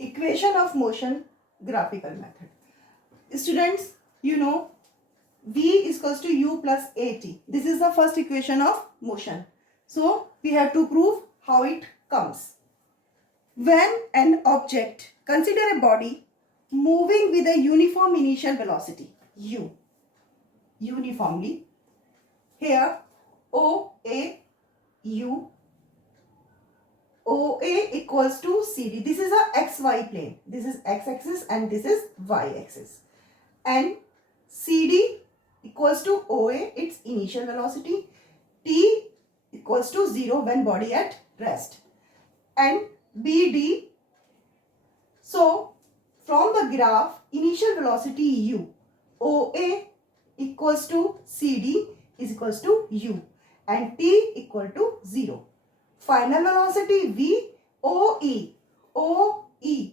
Equation of motion, graphical method. Students, you know V is equals to U plus AT. This is the first equation of motion. So we have to prove how it comes. When an object, consider a body moving with a uniform initial velocity U, uniformly. Here OA equals to CD. This is a XY plane. This is X axis and this is Y axis. And CD equals to OA, its initial velocity. T equals to 0 when body at rest. And BD. So from the graph, initial velocity U, OA equals to CD is equals to U and T equal to 0. Final velocity V, OE is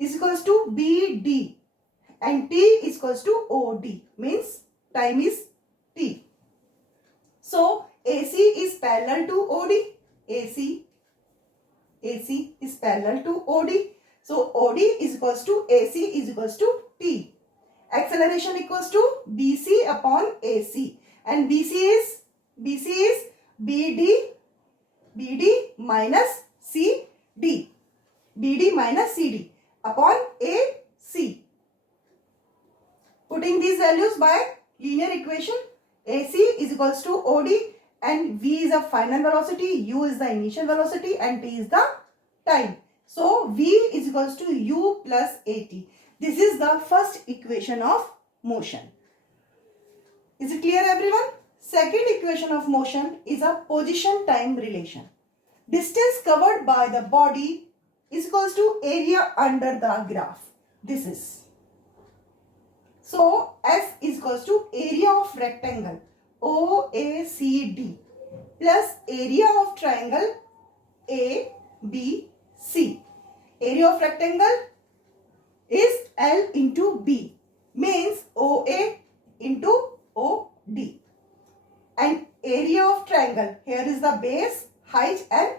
equals to BD and T is equals to OD, means time is T. So AC is parallel to OD. AC is parallel to OD. So OD is equals to AC is equals to T. Acceleration equals to BC upon AC. And BC is BD minus CD. BD minus CD upon AC. Putting these values by linear equation, AC is equals to OD and V is the final velocity, U is the initial velocity and T is the time. So V is equals to U plus AT. This is the first equation of motion. Is it clear, everyone? Second equation of motion is a position time relation. Distance covered by the body is equals to area under the graph. This is. So S is equals to area of rectangle OACD plus area of triangle ABC. Area of rectangle is L into B, means OA into OD. And area of triangle, here is the base, height and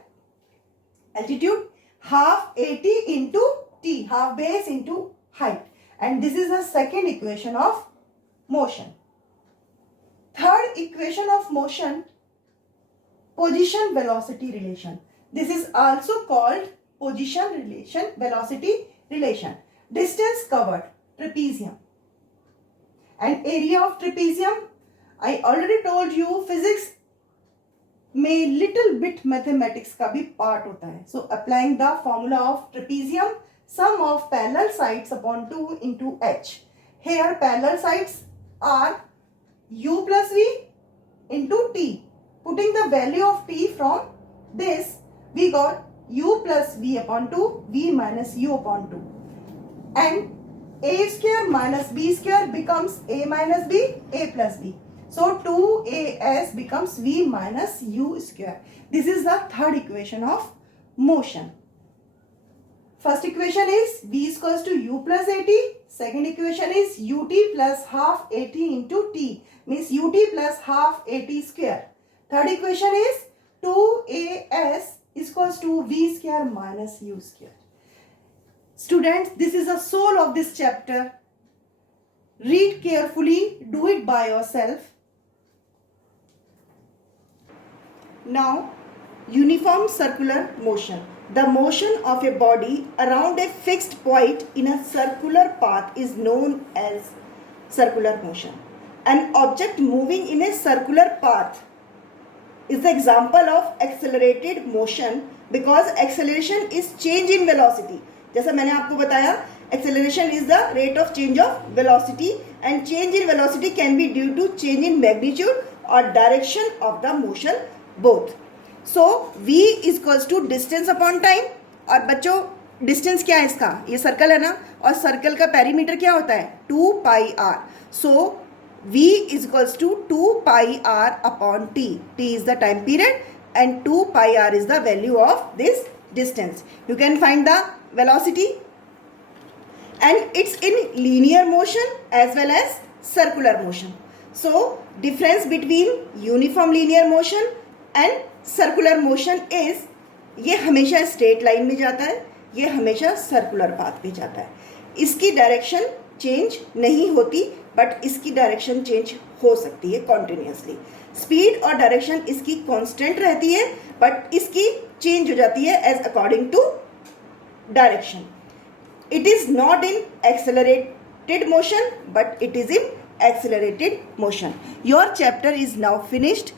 altitude, half AT into T, half base into height. And this is the second equation of motion. Third equation of motion, position velocity relation. This is also called position relation, velocity relation. Distance covered, trapezium. And area of trapezium, I already told you physics में little bit mathematics का भी part होता है. So applying the formula of trapezium, sum of parallel sides upon 2 into h. Here parallel sides are u plus v into t. Putting the value of t from this, we got u plus v upon 2, v minus u upon 2. And a square minus b square becomes a minus b, a plus b. So 2as becomes v minus u square. This is the third equation of motion. First equation is v is equals to u plus at. Second equation is ut plus half at into t, means ut plus half at square. Third equation is 2as is equals to v square minus u square. Students, this is the soul of this chapter. Read carefully, do it by yourself. Now, uniform circular motion. The motion of a body around a fixed point in a circular path is known as circular motion. An object moving in a circular path is the example of accelerated motion because acceleration is change in velocity. जैसा मैंने आपको बताया, acceleration is the rate of change of velocity and change in velocity can be due to change in magnitude or direction of the motion both. So v is equals to distance upon time. और बच्चों distance क्या है इसका? ये circle है ना, और circle का पेरीमीटर क्या होता है? 2 pi r. So v is equals to 2 pi r upon t. T is the time period and 2 pi r is the value of this distance. You can find the velocity and it's in linear motion as well as circular motion. So difference between uniform linear motion and circular motion is ये हमेशा straight line में जाता है ये हमेशा circular path पे जाता है। इसकी डायरेक्शन चेंज नहीं होती, बट इसकी डायरेक्शन चेंज हो सकती है कॉन्टिन्यूसली। स्पीड और डायरेक्शन इसकी कांस्टेंट रहती है, बट इसकी चेंज हो जाती है as according to direction. It is not in accelerated motion, but it is in accelerated motion. Your chapter is now finished.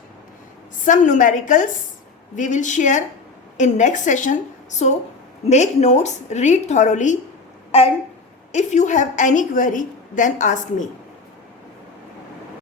Some numericals we will share in next session. So make notes, read thoroughly, and if you have any query, then ask me.